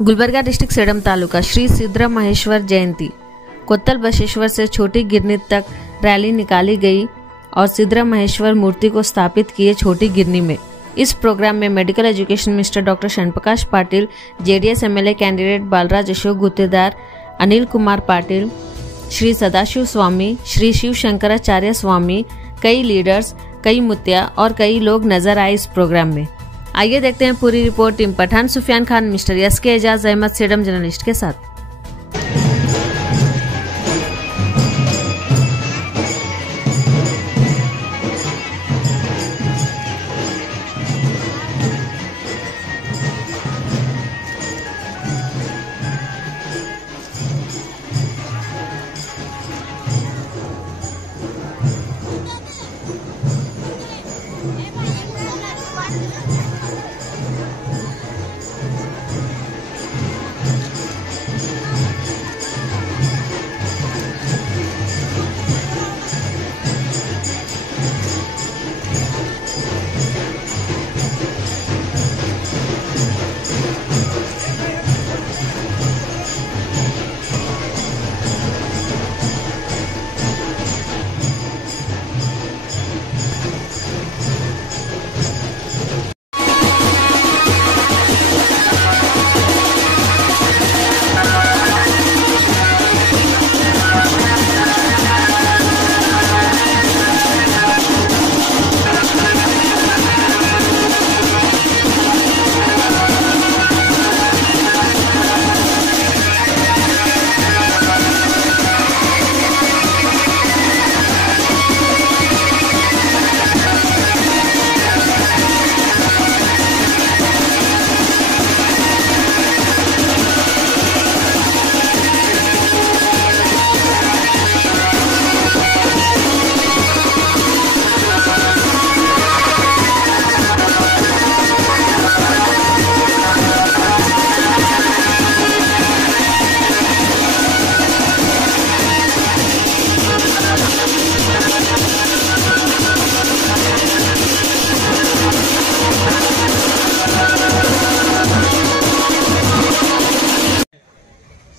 Gulbarga district sedum taluka Shri Siddharameshwar जयंती कोत्तल बसेश्वर से छोटी गिरनी तक रैली निकाली गई और सिद्धरामेश्वर मूर्ति को स्थापित किए छोटी गिरनी में। इस प्रोग्राम में medical education minister doctor Sharanprakash Patil, JDS MLA candidate Balraj Ashok Guttedar, Anil Kumar Patil, Shri Sadashiv Swami, Shri Shiv Shankaracharya Swami, कई लीडर्स, कई मुत्या और कई लोग नजर आए इस प्रोग्राम में। आइए देखते हैं पूरी report team Pathan, Sufiyan Khan, mister SK Ejaz Ahmed Sedam journalist के साथ।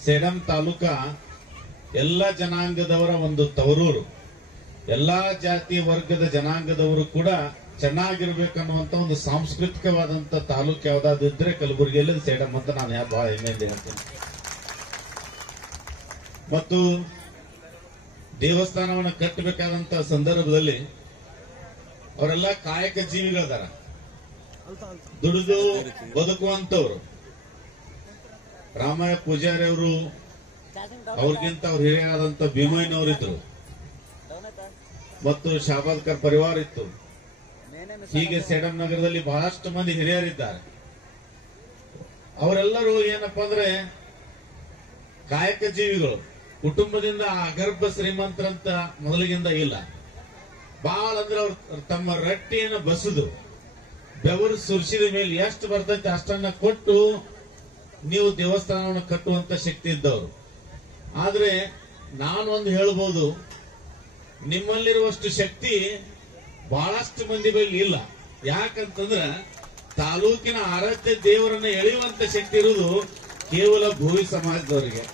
ಸೇಡಂ ತಾಲೂಕಾ ಎಲ್ಲ ಜನಾಂಗದವರ ಒಂದು ತವರೂರು. ಎಲ್ಲಾ ಜಾತಿ ವರ್ಗದ ಜನಾಂಗದವರು ಕೂಡ ಚೆನ್ನಾಗಿರ್ಬೇಕನ್ನುವಂತ ಒಂದು ಸಾಂಸ್ಕೃತಿಕವಾದಂತ ತಾಲೂಕು ಯಾವ್ದಾದಿದ್ರೆ ಕಲಬುರಗಿಯಲ್ಲಿ ಸೇಡಂ ಅಂತ ನಾನು ಬಹಳ ಹೆಮ್ಮೆಯಿಂದ ಹೇಳ್ತೇನೆ. ಮತ್ತು ದೇವಸ್ಥಾನವನ್ನು ಕಟ್ಟಬೇಕಾದಂತ ಸಂದರ್ಭದಲ್ಲಿ ಅವರೆಲ್ಲ ಕಾಯಕ ಜೀವಿಗಳದಾರ, ದುಡಿದು ಬದುಕುವಂತವ್ರು. ರಾಮಯ್ಯ ಪೂಜಾರಿ ಅವರು, ಅವ್ರಿಗಿಂತ ಅವ್ರ ಹಿರಿಯರಾದಂತ ಭೀಮಯ್ಯನವರಿದ್ರು ಮತ್ತು ಶಾಬಾದ್ಕರ್ ಪರಿವಾರ ಇತ್ತು. ಹೀಗೆ ಸೇಡಂ ನಗರದಲ್ಲಿ ಬಹಳಷ್ಟು ಮಂದಿ ಹಿರಿಯರಿದ್ದಾರೆ. ಅವರೆಲ್ಲರೂ ಏನಪ್ಪಾ ಅಂದ್ರೆ ಕಾಯಕ ಜೀವಿಗಳು. ಕುಟುಂಬದಿಂದ ಅಗರ್ಭ ಶ್ರೀಮಂತರಂತ ಮೊದಲಿಗಿಂದ ಇಲ್ಲ. ಬಹಳ ಅಂದ್ರೆ ಅವ್ರು ತಮ್ಮ ರೊಟ್ಟಿಯನ್ನು ಬಸದು ಬೆವರು ಸುರಿಸಿದ ಮೇಲೆ ಎಷ್ಟು ಬರ್ತೈತೆ ಅಷ್ಟನ್ನ ಕೊಟ್ಟು ನೀವು ದೇವಸ್ಥಾನವನ್ನು ಕಟ್ಟುವಂತ ಶಕ್ತಿ ಇದ್ದವರು. ಆದ್ರೆ ನಾನೊಂದು ಹೇಳ್ಬೋದು, ನಿಮ್ಮಲ್ಲಿರುವಷ್ಟು ಶಕ್ತಿ ಬಹಳಷ್ಟು ಮಂದಿ ಬಳಿ ಇಲ್ಲ. ಯಾಕಂತಂದ್ರ ತಾಲೂಕಿನ ಆರಾಧ್ಯ ದೇವರನ್ನ ಎಳೆಯುವಂತ ಶಕ್ತಿ ಇರುವುದು ಕೇವಲ ಭೂವಿ ಸಮಾಜದವರಿಗೆ.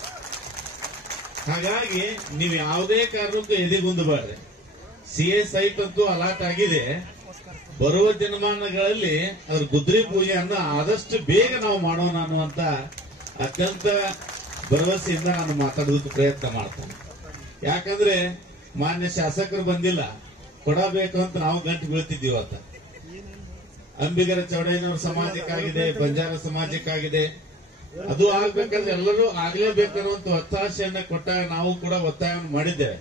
ಹಾಗಾಗಿ ನೀವು ಯಾವುದೇ ಕಾರಣಕ್ಕೂ ಎದೆಗುಂದಬೇಡ್ರಿ. ಸಿಎ ಸೈಟ್ ಅಂತೂ ಅಲಾಟ್ ಆಗಿದೆ. ಬರುವ ದಿನಮಾನಗಳಲ್ಲಿ ಅದ್ರ ಗುದ್ರಿ ಪೂಜೆಯನ್ನ ಆದಷ್ಟು ಬೇಗ ನಾವು ಮಾಡೋಣ ಅನ್ನುವಂತ ಅತ್ಯಂತ ಭರವಸೆಯಿಂದ ನಾನು ಮಾತಾಡೋದಕ್ಕೆ ಪ್ರಯತ್ನ ಮಾಡ್ತೇನೆ. ಯಾಕಂದ್ರೆ ಮಾನ್ಯ ಶಾಸಕರು ಬಂದಿಲ್ಲ, ಕೊಡಬೇಕು ಅಂತ ನಾವು ಗಂಟು ಬೀಳ್ತಿದ್ದೀವಿ. ಇವತ್ತ ಅಂಬಿಗರ ಚೌಡಯ್ಯನವ್ರ ಸಮಾಜಕ್ಕಾಗಿದೆ, ಬಂಜಾರ ಸಮಾಜಕ್ಕಾಗಿದೆ. ಅದು ಆಗ್ಬೇಕಂದ್ರೆ ಎಲ್ಲರೂ ಆಗ್ಲೇಬೇಕನ್ನುವಂತ ಒತ್ತಾಸೆಯನ್ನ ಕೊಟ್ಟಾಗ ನಾವು ಕೂಡ ಒತ್ತಾಯವನ್ನು ಮಾಡಿದ್ದೇವೆ,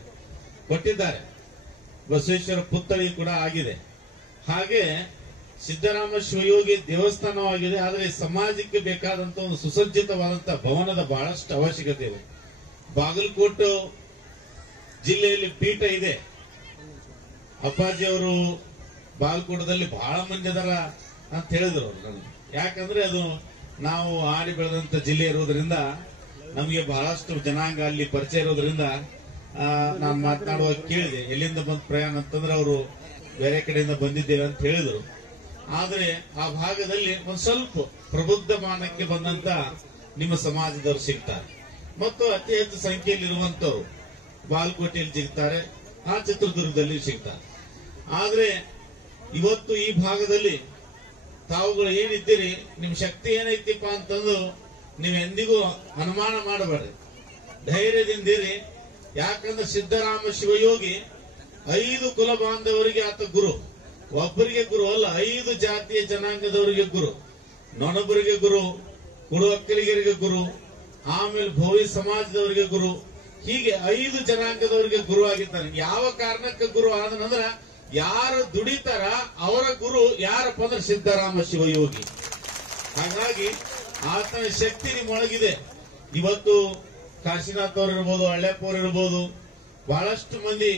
ಕೊಟ್ಟಿದ್ದಾರೆ. ಬಸವೇಶ್ವರ ಪುತ್ಥಳಿ ಕೂಡ ಆಗಿದೆ. ಹಾಗೆ ಸಿದ್ದರಾಮ ಶಿವಯೋಗಿ ದೇವಸ್ಥಾನವಾಗಿದೆ. ಆದರೆ ಸಮಾಜಕ್ಕೆ ಬೇಕಾದಂತ ಒಂದು ಸುಸಜ್ಜಿತವಾದಂತಹ ಭವನದ ಬಹಳಷ್ಟು ಅವಶ್ಯಕತೆ ಇದೆ. ಬಾಗಲಕೋಟೆ ಜಿಲ್ಲೆಯಲ್ಲಿ ಪೀಠ ಇದೆ. ಅಪ್ಪಾಜಿಯವರು ಬಾಗಲಕೋಟದಲ್ಲಿ ಬಹಳ ಮಂದಿ ಅದರ ಅಂತ ಹೇಳಿದ್ರು ನನಗೆ. ಯಾಕಂದ್ರೆ ಅದು ನಾವು ಆಡಿ ಬೆಳೆದಂತ ಜಿಲ್ಲೆ ಇರೋದ್ರಿಂದ ನಮಗೆ ಬಹಳಷ್ಟು ಜನಾಂಗ ಅಲ್ಲಿ ಪರಿಚಯ ಇರೋದ್ರಿಂದ ನಾನು ಮಾತನಾಡುವಾಗ ಕೇಳಿದೆ, ಎಲ್ಲಿಂದ ಬಂದ ಪ್ರಯಾಣ ಅಂತಂದ್ರೆ ಅವರು ಬೇರೆ ಕಡೆಯಿಂದ ಬಂದಿದ್ದೇವೆ ಅಂತ ಹೇಳಿದ್ರು. ಆದರೆ ಆ ಭಾಗದಲ್ಲಿ ಒಂದು ಸ್ವಲ್ಪ ಪ್ರಬುದ್ಧಮಾನಕ್ಕೆ ಬಂದಂತ ನಿಮ್ಮ ಸಮಾಜದವರು ಸಿಗ್ತಾರೆ. ಮತ್ತು ಅತಿ ಹೆಚ್ಚು ಸಂಖ್ಯೆಯಲ್ಲಿ ಇರುವಂತವ್ರು ಬಾಲ್ಕೋಟೆಯಲ್ಲಿ ಸಿಗ್ತಾರೆ, ಆ ಚಿತ್ರದುರ್ಗದಲ್ಲಿ ಸಿಗ್ತಾರೆ. ಆದ್ರೆ ಇವತ್ತು ಈ ಭಾಗದಲ್ಲಿ ತಾವುಗಳು ಏನಿದ್ದೀರಿ, ನಿಮ್ ಶಕ್ತಿ ಏನೈತಿಪ್ಪ ಅಂತಂದು ನೀವೆಂದಿಗೂ ಅನುಮಾನ ಮಾಡಬೇಡ್ರಿ, ಧೈರ್ಯದಿಂದಿರಿ. ಯಾಕಂದ್ರೆ ಸಿದ್ದರಾಮ ಶಿವಯೋಗಿ 5 ಕುಲ ಬಾಂಧವರಿಗೆ ಆತ ಗುರು, ಒಬ್ಬರಿಗೆ ಗುರು ಅಲ್ಲ, 5 ಜಾತಿಯ ಜನಾಂಗದವರಿಗೆ ಗುರು, ನೊಣಬರಿಗೆ ಗುರು, ಕುಡುವಕ್ಕಲಿಗರಿಗೆ ಗುರು, ಆಮೇಲೆ ಭೋವಿ ಸಮಾಜದವರಿಗೆ ಗುರು, ಹೀಗೆ 5 ಜನಾಂಗದವರಿಗೆ ಗುರು ಆಗಿದ್ದಾನೆ. ಯಾವ ಕಾರಣಕ್ಕೆ ಗುರು ಆದನಂದ್ರ ಯಾರು ದುಡಿತಾರ ಅವರ ಗುರು ಯಾರಪ್ಪ ಅಂದ್ರೆ ಸಿದ್ದರಾಮ ಶಿವಯೋಗಿ. ಹಾಗಾಗಿ ಆತನ ಶಕ್ತಿ ನಿಮ್ಮೊಳಗಿದೆ. ಇವತ್ತು ಕಾಶಿನಾಥ್ ಅವರು ಇರ್ಬೋದು, ಹಳ್ಳೆಪ್ಪ ಅವರು ಇರ್ಬೋದು, ಬಹಳಷ್ಟು ಮಂದಿ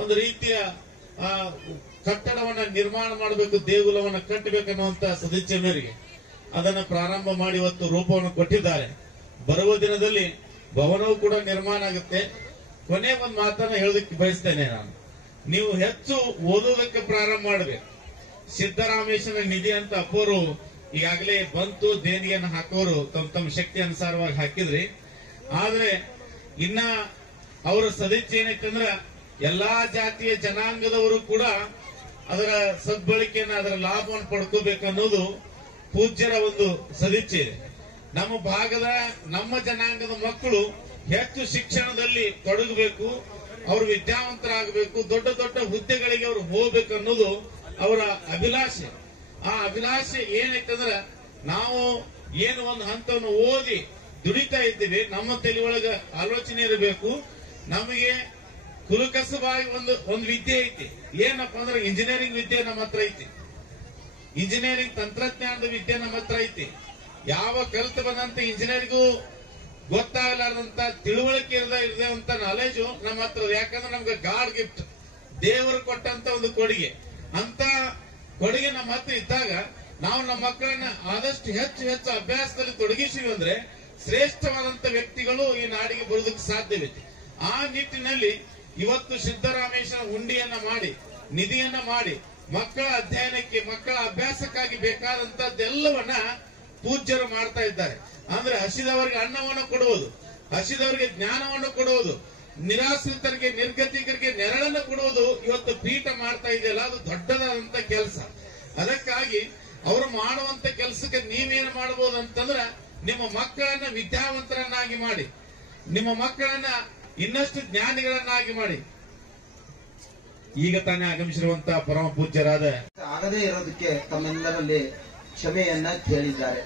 ಒಂದು ರೀತಿಯ ಕಟ್ಟಡವನ್ನ ನಿರ್ಮಾಣ ಮಾಡಬೇಕು, ದೇಗುಲವನ್ನ ಕಟ್ಟಬೇಕನ್ನುವಂತ ಸದಿಚ್ಛೆ ಮೇರೆಗೆ ಅದನ್ನ ಪ್ರಾರಂಭ ಮಾಡಿ ಇವತ್ತು ರೂಪವನ್ನು ಕೊಟ್ಟಿದ್ದಾರೆ. ಬರುವ ದಿನದಲ್ಲಿ ಭವನವು ಕೂಡ ನಿರ್ಮಾಣ ಆಗುತ್ತೆ. ಕೊನೆ ಒಂದು ಮಾತನ್ನ ಹೇಳೋದಕ್ಕೆ ಬಯಸ್ತೇನೆ ನಾನು, ನೀವು ಹೆಚ್ಚು ಓದೋದಕ್ಕೆ ಪ್ರಾರಂಭ ಮಾಡಬೇಕು. ಸಿದ್ದರಾಮೇಶ್ವರ ನಿಧಿ ಅಂತ ಅಪ್ಪೋರು ಈಗಾಗಲೇ ಬಂತು, ದೇಣಿಗೆಯನ್ನು ಹಾಕೋರು ತಮ್ಮ ತಮ್ಮ ಶಕ್ತಿ ಅನುಸಾರವಾಗಿ ಹಾಕಿದ್ರಿ. ಆದ್ರೆ ಇನ್ನ ಅವರ ಸದಿಚ್ಛೆ ಏನೈತಂದ್ರ ಎಲ್ಲಾ ಜಾತಿಯ ಜನಾಂಗದವರು ಕೂಡ ಅದರ ಸದ್ಬಳಕೆಯನ್ನ, ಅದರ ಲಾಭವನ್ನು ಪಡ್ಕೋಬೇಕನ್ನೋದು ಪೂಜ್ಯರ ಒಂದು ಸದಿಚ್ಛೆ ಇದೆ. ನಮ್ಮ ಭಾಗದ ನಮ್ಮ ಜನಾಂಗದ ಮಕ್ಕಳು ಹೆಚ್ಚು ಶಿಕ್ಷಣದಲ್ಲಿ ತೊಡಗಬೇಕು, ಅವರು ವಿದ್ಯಾವಂತರಾಗಬೇಕು, ದೊಡ್ಡ ದೊಡ್ಡ ಹುದ್ದೆಗಳಿಗೆ ಅವರು ಹೋಗ್ಬೇಕು ಅನ್ನೋದು ಅವರ ಅಭಿಲಾಷೆ. ಆ ಅಭಿಲಾಷೆ ಏನೈತಂದ್ರ ನಾವು ಏನು ಒಂದು ಹಂತವನ್ನು ಓದಿ ದುಡಿತಾ ಇದ್ದೀವಿ, ನಮ್ಮ ತಲೆ ಒಳಗ ಆಲೋಚನೆ ಇರಬೇಕು. ನಮಗೆ ಕುಲಕಸವಾಗಿ ಒಂದು ವಿದ್ಯೆ ಐತಿ, ಏನಪ್ಪಾ ಅಂದ್ರೆ ಇಂಜಿನಿಯರಿಂಗ್ ವಿದ್ಯೆ ನಮ್ಮ ಹತ್ರ ಐತಿ, ಇಂಜಿನಿಯರಿಂಗ್ ತಂತ್ರಜ್ಞಾನದ ವಿದ್ಯೆ ನಮ್ಮ ಹತ್ರ ಐತಿ. ಯಾವ ಕಲಿತು ಬಂದಂತ ಇಂಜಿನಿಯರಿಂಗು ಗೊತ್ತಾಗಲಾರ್ದಂತ ತಿಳುವಳಿಕೆ ಇರದಂತ ನಾಲೆಜು ನಮ್ಮ ಹತ್ರ. ಯಾಕಂದ್ರೆ ನಮ್ಗೆ ಗಾಡ್ ಗಿಫ್ಟ್, ದೇವರು ಕೊಟ್ಟಂತ ಒಂದು ಕೊಡುಗೆ. ಅಂತ ಕೊಡುಗೆ ನಮ್ಮ ಹತ್ರ ಇದ್ದಾಗ ನಾವು ನಮ್ಮ ಮಕ್ಕಳನ್ನ ಆದಷ್ಟು ಹೆಚ್ಚು ಅಭ್ಯಾಸದಲ್ಲಿ ತೊಡಗಿಸಿವಿ ಅಂದ್ರೆ ಶ್ರೇಷ್ಠವಾದಂತ ವ್ಯಕ್ತಿಗಳು ಈ ನಾಡಿಗೆ ಬರುವುದಕ್ಕೆ ಸಾಧ್ಯವಿದೆ. ಆ ನಿಟ್ಟಿನಲ್ಲಿ ಇವತ್ತು ಸಿದ್ದರಾಮೇಶ್ವರ ಹುಂಡಿಯನ್ನ ಮಾಡಿ, ನಿಧಿಯನ್ನ ಮಾಡಿ, ಮಕ್ಕಳ ಅಧ್ಯಯನಕ್ಕೆ, ಮಕ್ಕಳ ಅಭ್ಯಾಸಕ್ಕಾಗಿ ಬೇಕಾದಂತದ್ದೆಲ್ಲವನ್ನ ಪೂಜ್ಯರು ಮಾಡ್ತಾ ಇದ್ದಾರೆ. ಅಂದ್ರೆ ಹಸಿದವರಿಗೆ ಅನ್ನವನ್ನು ಕೊಡುವುದು, ಹಸಿದವರಿಗೆ ಜ್ಞಾನವನ್ನು ಕೊಡುವುದು, ನಿರಾಶ್ರಿತರಿಗೆ, ನಿರ್ಗತಿಕರಿಗೆ ನೆರಳನ್ನು ಕೊಡುವುದು ಇವತ್ತು ಪೀಠ ಮಾಡ್ತಾ ಇದೆಯಲ್ಲ, ಅದು ದೊಡ್ಡದಾದಂತ ಕೆಲಸ. ಅದಕ್ಕಾಗಿ ಅವರು ಮಾಡುವಂತ ಕೆಲಸಕ್ಕೆ ನೀವೇನು ಮಾಡಬಹುದು ಅಂತಂದ್ರ ನಿಮ್ಮ ಮಕ್ಕಳನ್ನ ವಿದ್ಯಾವಂತರನ್ನಾಗಿ ಮಾಡಿ, ನಿಮ್ಮ ಮಕ್ಕಳನ್ನ ಇನ್ನಷ್ಟು ಜ್ಞಾನಿಗಳನ್ನಾಗಿ ಮಾಡಿ. ಈಗ ತಾನೇ ಆಗಮಿಸಿರುವಂತಹ ಪರಮ ಪೂಜ್ಯರಾದ ಆಗದೇ ಇರೋದಕ್ಕೆ ತಮ್ಮೆಲ್ಲರಲ್ಲಿ ಕ್ಷಮೆಯನ್ನ ಕೇಳಿದ್ದಾರೆ.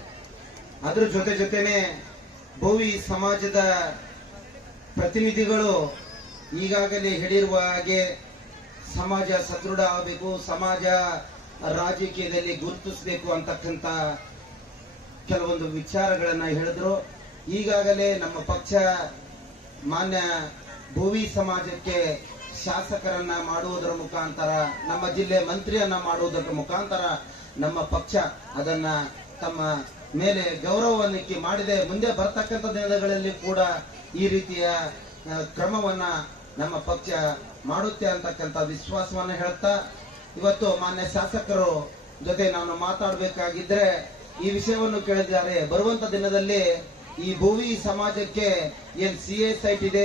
ಅದರ ಜೊತೆನೆ ಭೋವಿ ಸಮಾಜದ ಪ್ರತಿನಿಧಿಗಳು ಈಗಾಗಲೇ ಹೇಳಿರುವ ಹಾಗೆ ಸಮಾಜ ಸದೃಢ ಆಗಬೇಕು, ಸಮಾಜ ರಾಜಕೀಯದಲ್ಲಿ ಗುರುತಿಸಬೇಕು ಅಂತಕ್ಕಂಥ ಕೆಲವೊಂದು ವಿಚಾರಗಳನ್ನ ಹೇಳಿದ್ರು. ಈಗಾಗಲೇ ನಮ್ಮ ಪಕ್ಷ ಮಾನ್ಯ ಭೋವಿ ಸಮಾಜಕ್ಕೆ ಶಾಸಕರನ್ನ ಮಾಡುವುದರ ಮುಖಾಂತರ, ನಮ್ಮ ಜಿಲ್ಲೆ ಮಂತ್ರಿಯನ್ನ ಮಾಡುವುದರ ಮುಖಾಂತರ ನಮ್ಮ ಪಕ್ಷ ಅದನ್ನ ತಮ್ಮ ಮೇಲೆ ಗೌರವವನ್ನಿಕ್ಕಿ ಮಾಡಿದೆ. ಮುಂದೆ ಬರ್ತಕ್ಕಂಥ ದಿನಗಳಲ್ಲಿ ಕೂಡ ಈ ರೀತಿಯ ಕ್ರಮವನ್ನ ನಮ್ಮ ಪಕ್ಷ ಮಾಡುತ್ತೆ ಅಂತಕ್ಕಂಥ ವಿಶ್ವಾಸವನ್ನ ಹೇಳ್ತಾ, ಇವತ್ತು ಮಾನ್ಯ ಶಾಸಕರು ಜೊತೆ ನಾನು ಮಾತಾಡಬೇಕಾಗಿದ್ರೆ ಈ ವಿಷಯವನ್ನು ಕೇಳಿದ್ದಾರೆ. ಬರುವಂತ ದಿನದಲ್ಲಿ ಈ ಭೋವಿ ಸಮಾಜಕ್ಕೆ ಏನ್ CA ಸೈಟ್ ಇದೆ,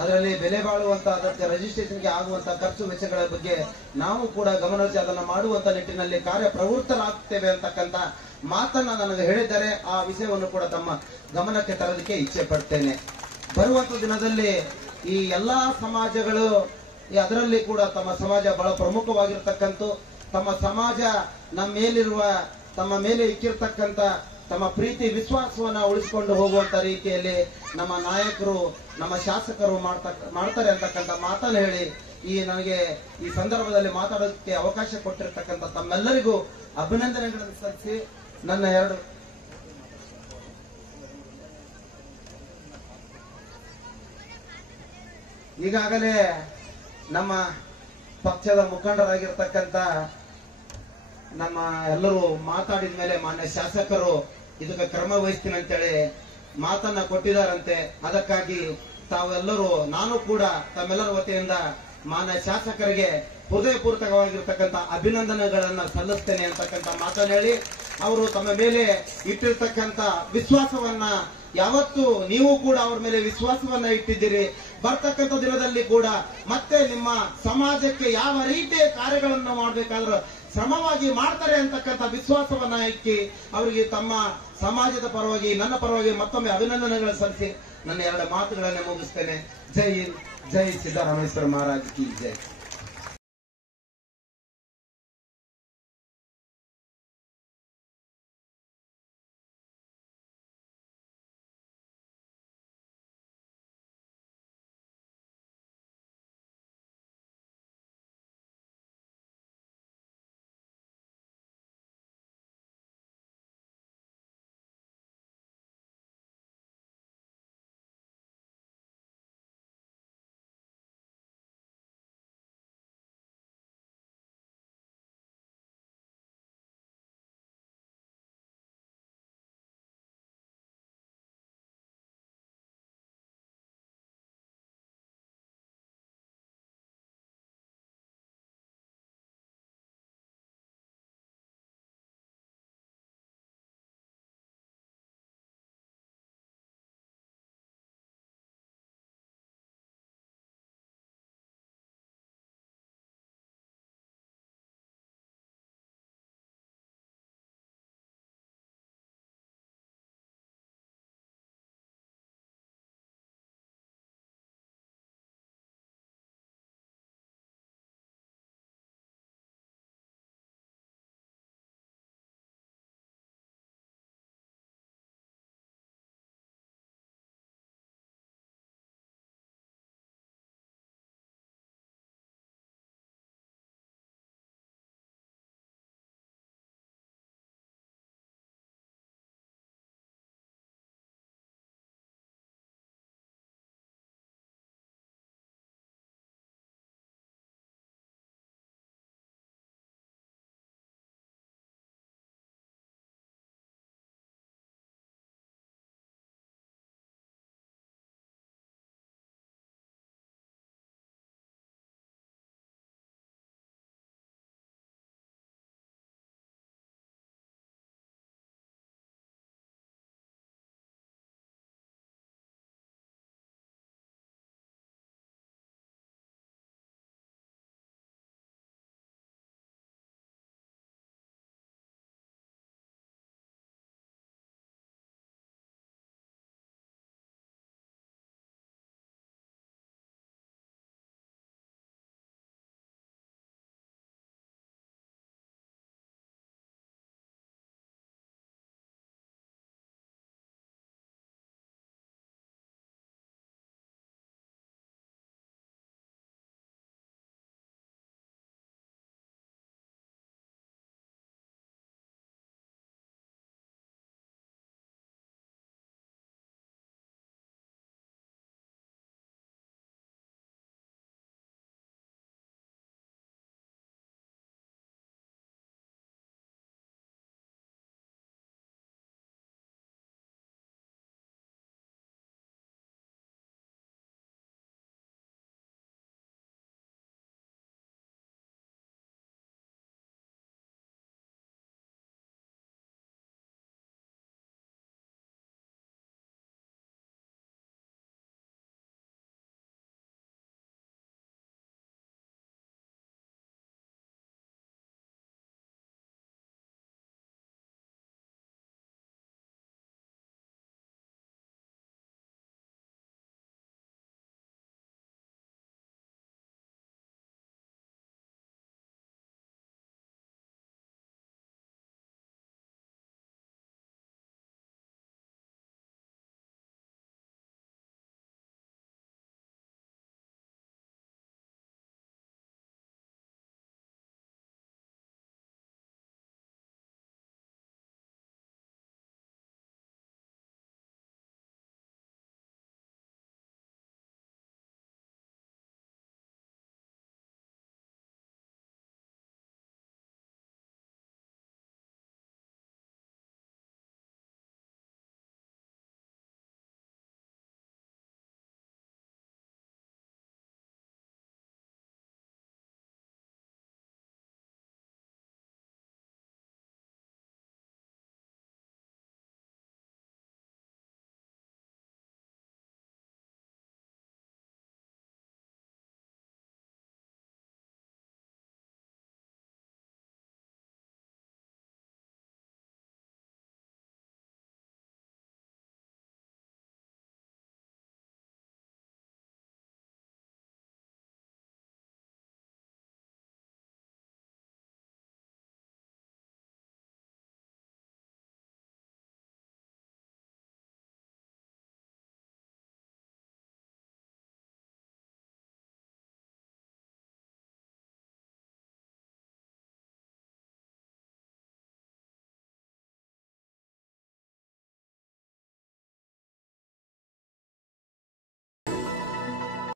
ಅದರಲ್ಲಿ ಬೆಲೆ ಬಾಳುವಂತ, ಅದಕ್ಕೆ ರಿಜಿಸ್ಟ್ರೇಷನ್ಗೆ ಆಗುವಂತ ಖರ್ಚು ವೆಚ್ಚಗಳ ಬಗ್ಗೆ ನಾವು ಕೂಡ ಗಮನಿಸಿ ಅದನ್ನ ಮಾಡುವಂತ ನಿಟ್ಟಿನಲ್ಲಿ ಕಾರ್ಯಪ್ರವೃತ್ತರಾಗ್ತೇವೆ ಅಂತಕ್ಕಂಥ ಮಾತನ್ನ ನನಗೆ ಹೇಳಿದ್ದಾರೆ. ಆ ವಿಷಯವನ್ನು ಕೂಡ ತಮ್ಮ ಗಮನಕ್ಕೆ ತರೋದಕ್ಕೆ ಇಚ್ಛೆ ಪಡ್ತೇನೆ. ಬರುವಂತ ದಿನದಲ್ಲಿ ಈ ಎಲ್ಲಾ ಸಮಾಜಗಳು, ಅದರಲ್ಲಿ ಕೂಡ ತಮ್ಮ ಸಮಾಜ ಬಹಳ ಪ್ರಮುಖವಾಗಿರ್ತಕ್ಕಂಥ, ತಮ್ಮ ಸಮಾಜ ನಮ್ಮ ಮೇಲಿರುವ, ತಮ್ಮ ಮೇಲೆ ಇಕ್ಕಿರ್ತಕ್ಕಂಥ ತಮ್ಮ ಪ್ರೀತಿ ವಿಶ್ವಾಸವನ್ನ ಉಳಿಸಿಕೊಂಡು ಹೋಗುವಂತ ರೀತಿಯಲ್ಲಿ ನಮ್ಮ ನಾಯಕರು, ನಮ್ಮ ಶಾಸಕರು ಮಾಡ್ತಾರೆ ಅಂತಕ್ಕಂಥ ಮಾತನ್ನು ಹೇಳಿ ನನಗೆ ಈ ಸಂದರ್ಭದಲ್ಲಿ ಮಾತಾಡೋದಕ್ಕೆ ಅವಕಾಶ ಕೊಟ್ಟಿರ್ತಕ್ಕಂಥ ತಮ್ಮೆಲ್ಲರಿಗೂ ಅಭಿನಂದನೆಗಳನ್ನು ಸಲ್ಲಿಸಿ ನನ್ನ ಈಗಾಗಲೇ ನಮ್ಮ ಪಕ್ಷದ ಮುಖಂಡರಾಗಿರ್ತಕ್ಕಂಥ ನಮ್ಮ ಎಲ್ಲರೂ ಮಾತಾಡಿದ ಮೇಲೆ ಮಾನ್ಯ ಶಾಸಕರು ಇದಕ್ಕೆ ಕ್ರಮ ವಹಿಸ್ತೀನಿ ಅಂತೇಳಿ ಮಾತನ್ನ ಕೊಟ್ಟಿದ್ದಾರಂತೆ. ಅದಕ್ಕಾಗಿ ತಾವೆಲ್ಲರೂ, ನಾನು ಕೂಡ ತಮ್ಮೆಲ್ಲರ ವತಿಯಿಂದ ಮಾನ್ಯ ಶಾಸಕರಿಗೆ ಹೃದಯಪೂರ್ವಕವಾಗಿರ್ತಕ್ಕಂಥ ಅಭಿನಂದನೆಗಳನ್ನ ಸಲ್ಲಿಸ್ತೇನೆ ಅಂತಕ್ಕಂಥ ಮಾತನ್ನ ಹೇಳಿ, ಅವರು ತಮ್ಮ ಮೇಲೆ ಇಟ್ಟಿರ್ತಕ್ಕಂಥ ವಿಶ್ವಾಸವನ್ನ ಯಾವತ್ತು ನೀವು ಕೂಡ ಅವ್ರ ಮೇಲೆ ವಿಶ್ವಾಸವನ್ನ ಇಟ್ಟಿದ್ದೀರಿ. ಬರ್ತಕ್ಕಂಥ ದಿನದಲ್ಲಿ ಕೂಡ ಮತ್ತೆ ನಿಮ್ಮ ಸಮಾಜಕ್ಕೆ ಯಾವ ರೀತಿಯ ಕಾರ್ಯಗಳನ್ನು ಮಾಡಬೇಕಾದ್ರೂ ಶ್ರಮವಾಗಿ ಮಾಡ್ತಾರೆ ಅಂತಕ್ಕಂಥ ವಿಶ್ವಾಸವನ್ನ ಇಕ್ಕಿ ಅವರಿಗೆ ತಮ್ಮ ಸಮಾಜದ ಪರವಾಗಿ ನನ್ನ ಪರವಾಗಿ ಮತ್ತೊಮ್ಮೆ ಅಭಿನಂದನೆಗಳು ಸಲ್ಲಿಸಿ ನನ್ನ 2 ಮಾತುಗಳನ್ನೇ ಮುಗಿಸ್ತೇನೆ. ಜೈ ಹಿಂದ್, ಜೈ ಸಿದ್ದರಾಮೇಶ್ವರ ಮಹಾರಾಜ್ ಕಿ ಜೈ.